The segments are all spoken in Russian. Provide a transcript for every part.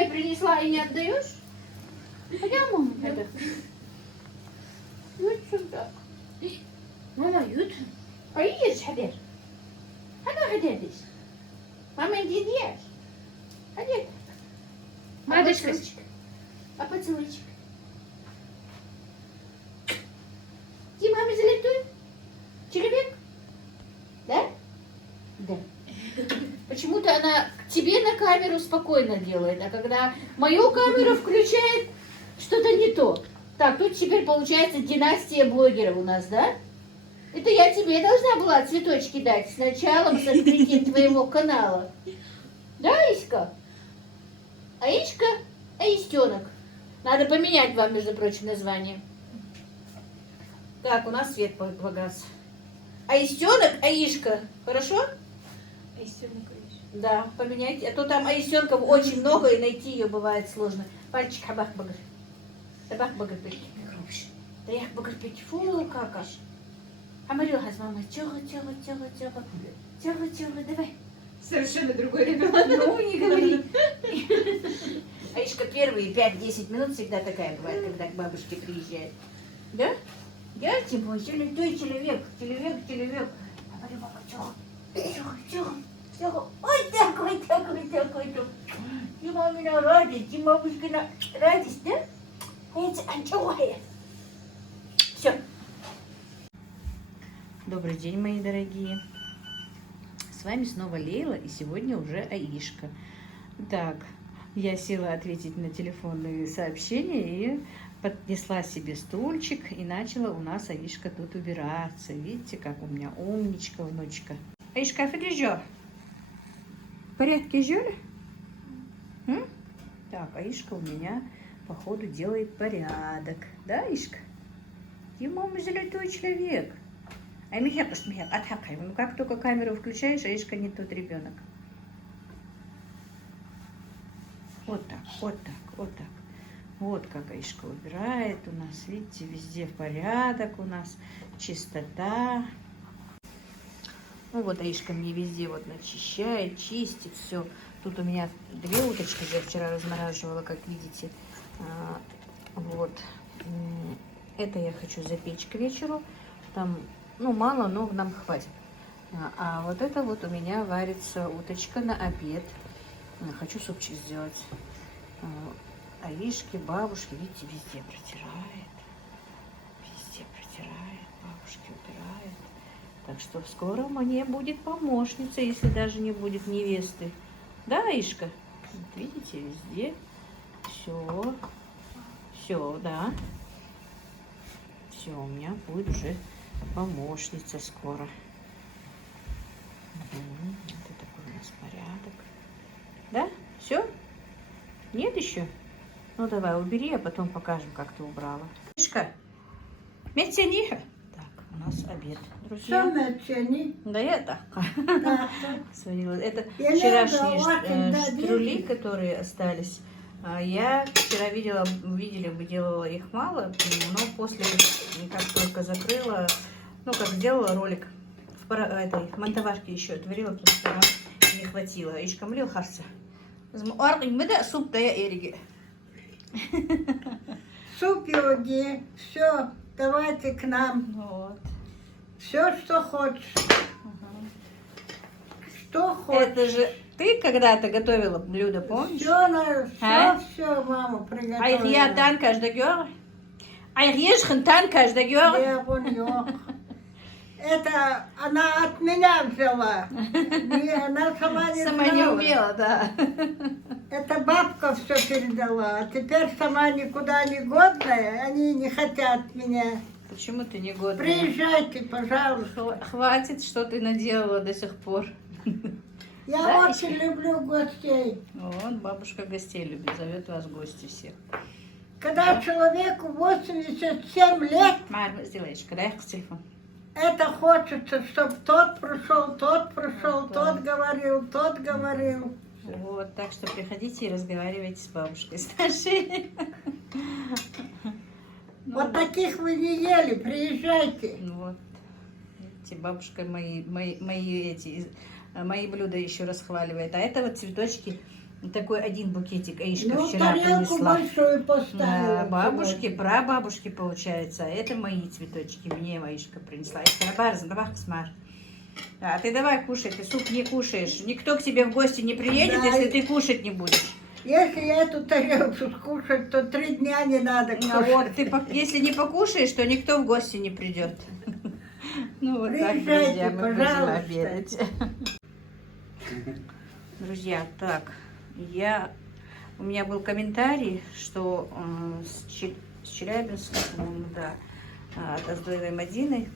мне принесла и не отдаешь? Пойдем, мама, это. Ют сюда. Мама, ют. Поедешь, Хадер? Хадер, мама, иди ешь. Хадер. Мадочка. А поцелуйчик? Ты маме залетуй? Человек? Да? Да. Почему-то она к тебе на камеру спокойно делает, а когда мою камеру включает, что-то не то. Так, тут теперь получается династия блогеров у нас, да? Это я тебе должна была цветочки дать с началом с открытием твоего канала. Да, Иська? Аишка, Аистенок. Надо поменять вам, между прочим, название. Так, у нас свет погас. Аистенок, Аишка. Хорошо? Аистенок, Аишка. Да, поменяйте. А то там аистенков очень много, и найти ее бывает сложно. Пальчик, хабах багар. Хабах багар пить. Да я багар пить. Фу, кака. Амарюхас, мама. Тихо, давай. Совершенно другой ребенок. Ну, не говори. Аишка первые 5-10 минут всегда такая бывает, когда к бабушке приезжает. Да? Я типа, той человек. Говорю, мама, тихо. Ой, такой. И мамина радость, и бабушкина радость, да? Это все. Добрый день, мои дорогие. С вами снова Лейла, и сегодня уже Аишка. Так, я села ответить на телефонные сообщения и поднесла себе стульчик, и начала у нас Аишка тут убираться. Видите, как у меня умничка, внучка. Аишка, фрижо. В порядке, Жюля? Так, Аишка у меня, походу, делает порядок. Да, Аишка? Ты, мама, золотой человек. Ну как только камеру включаешь, Аишка не тот ребенок. Вот так. Вот как Аишка убирает у нас. Видите, везде порядок у нас, чистота. Ну вот Аишка мне везде вот начищает, чистит все. Тут у меня 2 уточки я вчера размораживала, как видите. Вот. Это я хочу запечь к вечеру. Там, ну, мало, но нам хватит. А вот это вот у меня варится уточка на обед. Хочу супчик сделать. Аишки, бабушки, видите, везде протирает. Бабушки убирает. Так что скоро мне будет помощница, если даже не будет невесты. Да, Аишка? Вот видите, везде. Все, да. Все, у меня будет уже помощница скоро. Вот такой у нас порядок. Да? Все? Нет еще? Ну давай, убери, а потом покажем, как ты убрала. Аишка, медтяниха. Так, у нас обед, друзья. Да я так. Сварила. Это вчерашние штрули, которые остались. Я вчера видели, делала их мало, но после, как только закрыла, ну, как сделала ролик в этой монтоварке еще отварила, потому что не хватило. Аишка, млил харса. Суп дая Эриге. Суп йоги, все, давайте к нам. Вот. Все, что хочешь. Что хочешь. Это же ты когда-то готовила блюдо, помнишь? Все, мама приготовила. Ай, я танка каждый год. Ай, ешхан танка каждый год. Это она от меня взяла. Она сама не Сама не знала. умела, да. Это бабка все передала. А теперь сама никуда не годная. Они не хотят меня. Почему ты не годная? Приезжайте, пожалуйста. Хватит, что ты наделала до сих пор. Я Да, очень люблю гостей. Вот, бабушка гостей любит, зовет вас в гости всех. Когда человеку 87 лет, Марва, сделаешь, когда я телефон. это хочется, чтобы тот пришел, тот говорил. Вот, так что приходите и разговаривайте с бабушкой, с нашей. Вот таких вы не ели, приезжайте. Вот. Видите, бабушка мои блюда еще расхваливает. А это вот цветочки Такой один букетик Аишка Ну, вчера тарелку принесла. большую поставила. Бабушки, сегодня. прабабушки, получается. А это мои цветочки. Мне Аишка принесла. А ты давай кушай, ты суп не кушаешь. Никто к тебе в гости не приедет, Да. если ты кушать не будешь. Если я эту тарелку скушать, то 3 дня не надо Ну кушать. вот, ты если не покушаешь, то никто в гости не придет. Ну вот так, Приезжайте, друзья, мы будем пожалуйста. обедать. Друзья, так, у меня был комментарий, что с Челябинска, по-моему, да, от Аздоевой Мадины,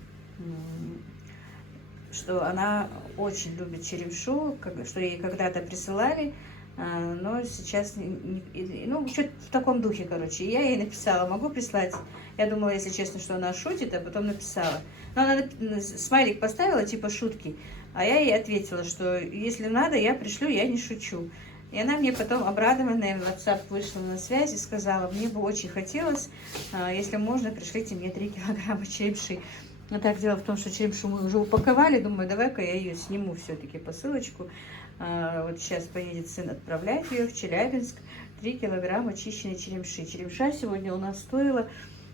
что она очень любит черемшу, что ей когда-то присылали, но сейчас, ну, что-то в таком духе, короче. И я ей написала, могу прислать? Я думала, если честно, что она шутит, а потом написала. Но она смайлик поставила, типа шутки, а я ей ответила, что если надо, я пришлю, я не шучу. И она мне потом, обрадованная, в WhatsApp вышла на связь и сказала, мне бы очень хотелось, если можно, пришлите мне 3 килограмма черемши. Но так, дело в том, что черемшу мы уже упаковали, думаю, давай-ка я ее сниму все-таки посылочку. Вот сейчас поедет сын отправлять ее в Челябинск. 3 килограмма чищенной черемши. Черемша сегодня у нас стоила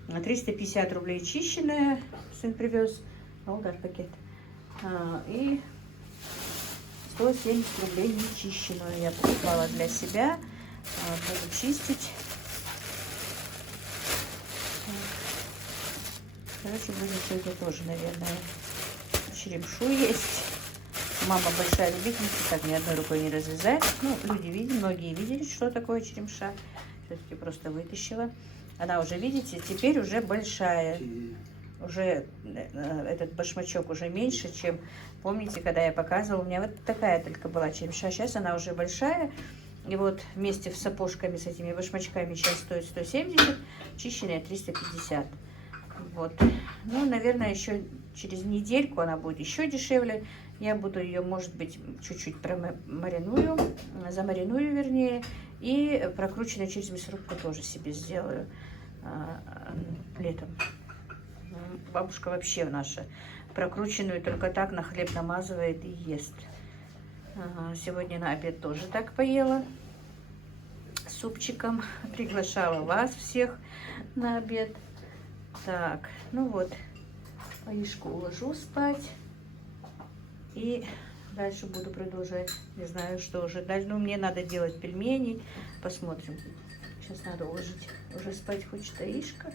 350 рублей чищенная. Сын привез. Олдар пакет. И 170 рублей нечищенную я покупала для себя. Буду чистить. Короче, будем сегодня тоже, наверное, черемшу есть. Мама большая любительница, так ни одной рукой не развязать. Ну, люди видели, многие видели, что такое черемша. Все-таки просто вытащила. Она уже, видите, теперь уже большая. Уже этот башмачок уже меньше, чем, помните, когда я показывала, у меня вот такая только была черемша. Сейчас она уже большая. И вот вместе с сапожками, с этими башмачками сейчас стоит 170, чищенная 350. Вот. Ну, наверное, еще через недельку она будет еще дешевле. Я буду ее, может быть, чуть-чуть замариную, вернее, и прокрученную через мясорубку тоже себе сделаю летом. Бабушка вообще наша прокрученную только так на хлеб намазывает и ест. Сегодня на обед тоже так поела с супчиком. Приглашала вас всех на обед. Так, ну вот, Аишку уложу спать. И дальше буду продолжать. Не знаю, что уже дальше. Ну, мне надо делать пельмени. Посмотрим. Сейчас надо уложить. Уже спать хочет Аишка.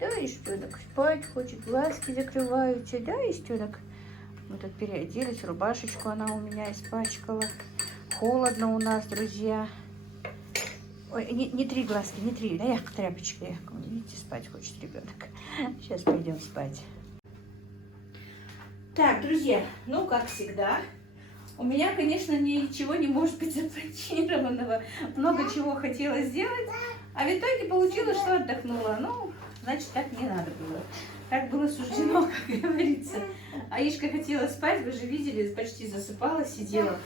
Да, Истенок, спать хочет. Глазки закрываются. Да, Истенок? Мы тут переоделись. Рубашечку она у меня испачкала. Холодно у нас, друзья. Ой, не три глазки, не три. Да, я к тряпочке. Видите, спать хочет ребенок. Сейчас пойдем спать. Так, друзья, ну, как всегда, у меня, конечно, ничего не может быть запланированного. Много чего хотела сделать, а в итоге получилось, что отдохнула. Ну, значит, так не надо было. Так было суждено, как говорится. Аишка хотела спать, вы же видели, почти засыпала, сидела.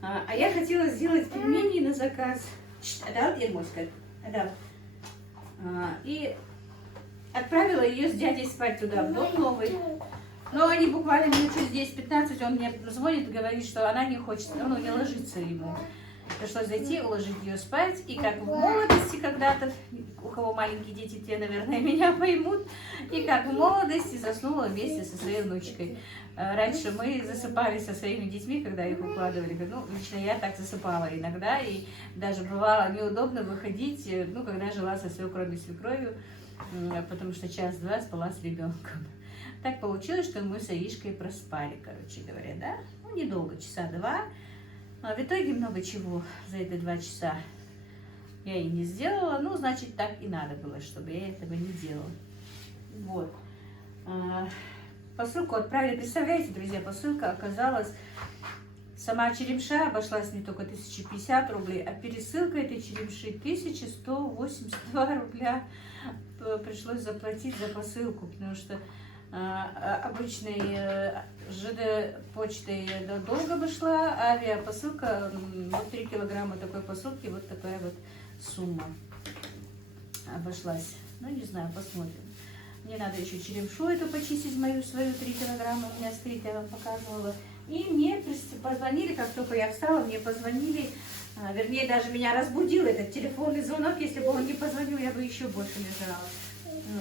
А я хотела сделать пельмени на заказ. Адал, Ермоська, Адал. И отправила ее с дядей спать туда, в дом новый. Но они буквально минут через 10-15, он мне звонит и говорит, что она не хочет, ну, не ложится ему. Пришлось зайти, уложить ее спать. И как в молодости когда-то, у кого маленькие дети, те, наверное, меня поймут, и как в молодости заснула вместе со своей внучкой. Раньше мы засыпали со своими детьми, когда их укладывали. Ну, лично я так засыпала иногда, и даже бывало неудобно выходить, ну, когда жила со свекром и свекровью, потому что час-два спала с ребенком. Так получилось, что мы с Аишкой проспали, короче говоря, да? Ну, недолго, часа 2. А в итоге много чего за эти 2 часа я и не сделала. Ну, значит, так и надо было, чтобы я этого не делала. Вот. Посылку отправили. Представляете, друзья, посылка оказалась... Сама черемша обошлась мне только 1050 рублей, а пересылка этой черемши 1182 рубля пришлось заплатить за посылку, потому что обычной ЖД почтой долго бы шла, авиапосылка, вот 3 килограмма такой посылки, вот такая вот сумма обошлась. Ну, не знаю, посмотрим. Мне надо еще черемшу эту почистить, свою 3 килограмма, у меня стоит, я вам показывала. И мне позвонили, как только я встала, мне позвонили Вернее, даже меня разбудил этот телефонный звонок. Если бы он не позвонил, я бы еще больше лежала.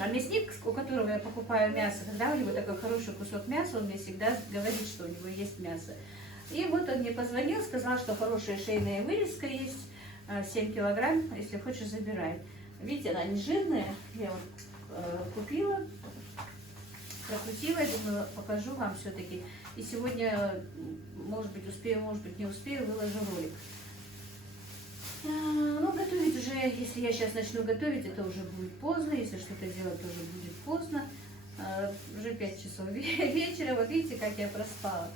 А мясник, у которого я покупаю мясо, когда у него такой хороший кусок мяса, он мне всегда говорит, что у него есть мясо. И вот он мне позвонил, сказал, что хорошая шейная вырезка есть, 7 килограмм, если хочешь, забирай. Видите, она не жирная, я вот купила, прокрутила, я думаю, покажу вам все-таки. И сегодня, может быть, успею, может быть, не успею, выложу ролик. Ну, готовить уже, если я сейчас начну готовить, это уже будет поздно, если что-то делать, тоже будет поздно. Уже 5 часов вечера, вот видите, как я проспала.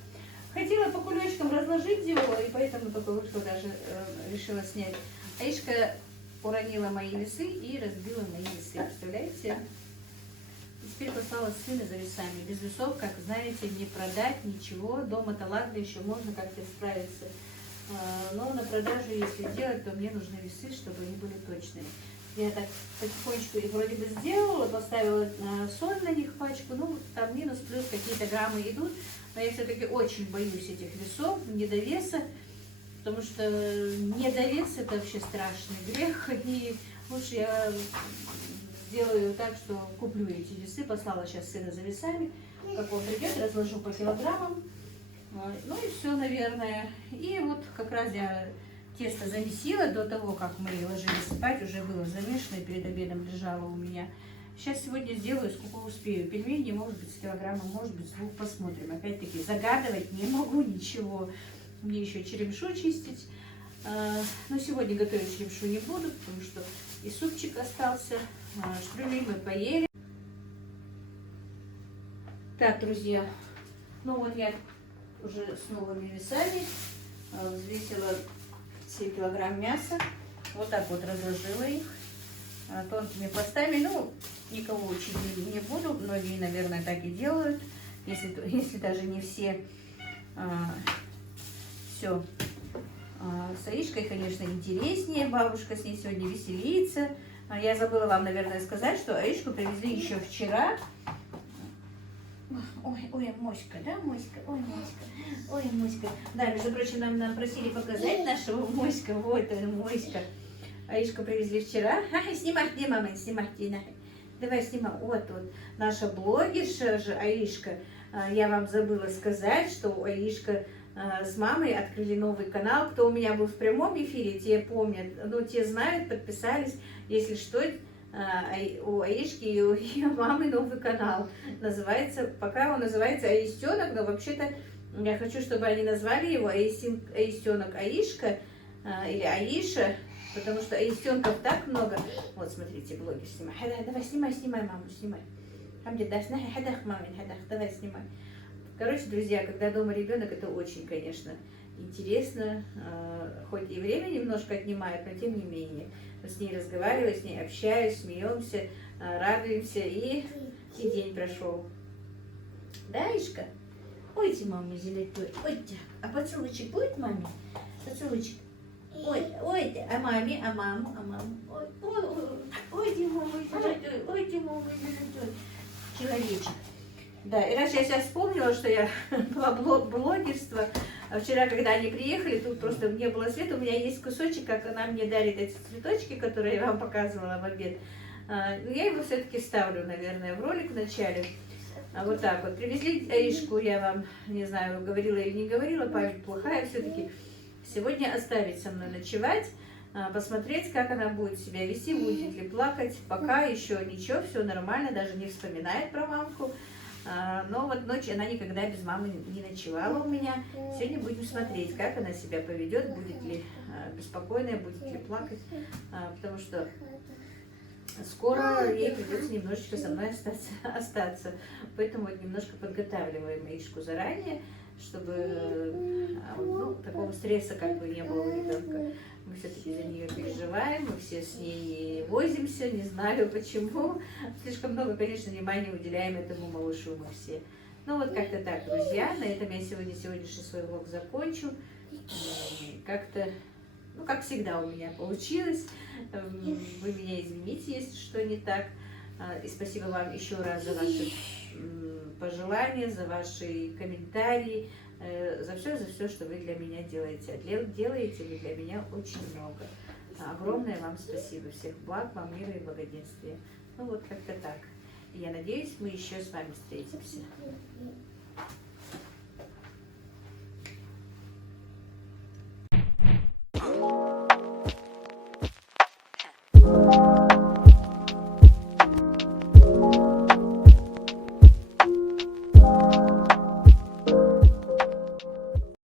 Хотела по кулечкам разложить дело, и поэтому только вышло, даже решила снять. Аишка уронила мои весы и разбила мои весы, представляете? И теперь послала сына за весами. Без весов, как знаете, не продать ничего. Дома-то ладно, еще можно как-то справиться. Но на продажу, если делать, то мне нужны весы, чтобы они были точные. Я так потихонечку их вроде бы сделала, поставила соль на них пачку, ну там минус, плюс какие-то граммы идут. Но я все-таки очень боюсь этих весов, недовеса, потому что недовес это вообще страшный грех. И лучше я сделаю так, что куплю эти весы, послала сейчас сына за весами, как он придет, разложу по килограммам. Ну и все, наверное. И вот как раз я тесто замесила до того, как мы ложились спать, уже было замешано, и перед обедом лежало у меня. Сейчас сегодня сделаю, сколько успею. Пельмени, может быть, с килограммом, может быть, с 2, посмотрим. Опять-таки, загадывать не могу ничего. Мне еще черемшу чистить. Но сегодня готовить черемшу не буду, потому что и супчик остался. Шпрюли мы поели. Так, друзья, ну вот я уже с новыми весами взвесила 7 килограмм мяса. Вот так вот разложила их тонкими пластами. Ну, никого учить не буду. Многие, наверное, так и делают. Если даже не все. Все. С Аишкой, конечно, интереснее. Бабушка с ней сегодня веселится. Я забыла вам, наверное, сказать, что Аишку привезли еще вчера. Ой, моська, да, моська? Ой, моська. Ой, моська. Да, между прочим, нам просили показать нашего моська. Вот он, моська. Аишку привезли вчера. Снимай, где мама, снимай. Давай снимай. Вот. Наша блогерша же Аишка. Я вам забыла сказать, что Аишка с мамой открыли новый канал. Кто у меня был в прямом эфире, те помнят, ну, те знают, подписались. Если что, у Аишки и у ее мамы новый канал. Называется, пока он называется Аистенок, но вообще-то я хочу, чтобы они назвали его Аистенок Аишка или Аиша, потому что Аистенков так много. Вот, смотрите, блогер снимай. Давай, снимай, маму, снимай. Давай, снимай. Короче, друзья, когда дома ребенок, это очень, конечно, интересно. Хоть и время немножко отнимает, но тем не менее. С ней разговариваю, с ней общаюсь, смеемся, радуемся, и день прошел. Да, Ишка? Ой, ты, мама, золотой. Ой, так. А поцелуйчик будет маме? Поцелуйчик. Ой, а маме, а маму. Ой, ты, мама, золотой. Ой, ты, мама, золотой. Человечек. Да, и раз я сейчас вспомнила, что я была блогерство. Вчера, когда они приехали, тут просто не было света. У меня есть кусочек, как она мне дарит эти цветочки, которые я вам показывала в обед. Я его все-таки ставлю, наверное, в ролик в начале. Вот так вот. Привезли Аишку, я вам, не знаю, говорила или не говорила, память плохая все-таки. Сегодня оставить со мной ночевать, посмотреть, как она будет себя вести, будет ли плакать. Пока еще ничего, все нормально, даже не вспоминает про мамку. Но вот ночью она никогда без мамы не ночевала у меня. Сегодня будем смотреть, как она себя поведет, будет ли беспокойная, будет ли плакать, потому что скоро ей придется немножечко со мной остаться. Поэтому вот немножко подготавливаем Аишку заранее, чтобы такого стресса как бы не было у ребенка. Мы все-таки за нее переживаем, мы все с ней возимся, не знаю почему. Слишком много, конечно, внимания уделяем этому малышу мы все. Ну вот как-то так, друзья. На этом я сегодняшний свой влог закончу. Как-то, как всегда у меня получилось. Вы меня извините, если что не так. И спасибо вам еще раз за ваши пожелания, за ваши комментарии, за все, что вы для меня делаете. Делаете вы для меня очень много. Огромное вам спасибо. Всех благ вам, мира и благоденствия. Ну вот как-то так. И я надеюсь, мы еще с вами встретимся.